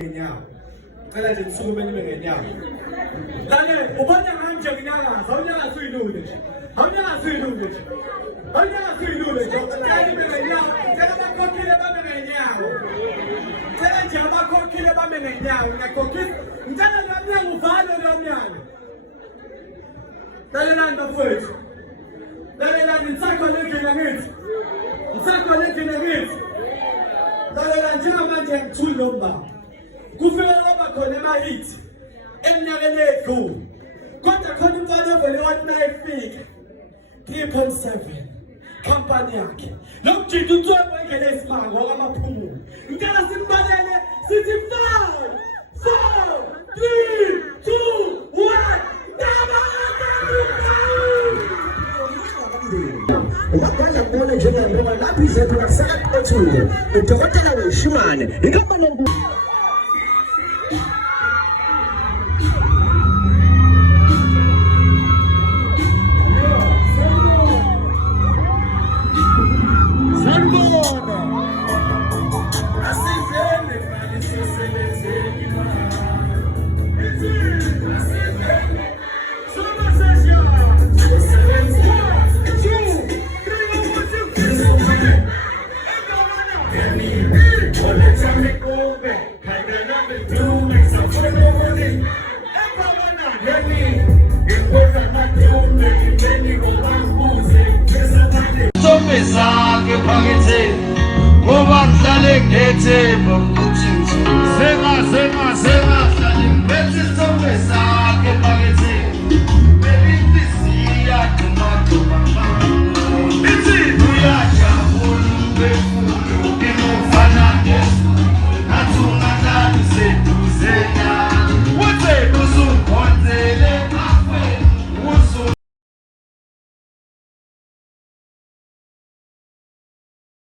ngenyawo cela nje nisukume nime ngenyawo lalela ubona nganje nginyakaza awunyakaza uyilule nje awunyakaza uyilule nje awunyakaza uyilule nje cela nime ngenyawo cela abakhokhile bame ngenyawo cela nje abakhokhile bame ngenyawo ngiyakhokhisa ngicela lomnyango uvale lomnyango lalela ndafowethu lalela nisakho lendlela ngithi nisakho lendlela ngithi lalela njengamanje ngithuli nomba kufika ngoba khona emahithi eminyakeni edlule kodwa khona umfana ovele wathi mayefika 3.7 company yakhe lokujida uthwebo engene esimanga okwamaphumulo ngicela simbalele sithi 5 4 3 2 1 ungakwazi kubona njengendoda lapho izethu nakusakaxothule udokotela weshimane ikambani Ngoba ngihlale ngethemba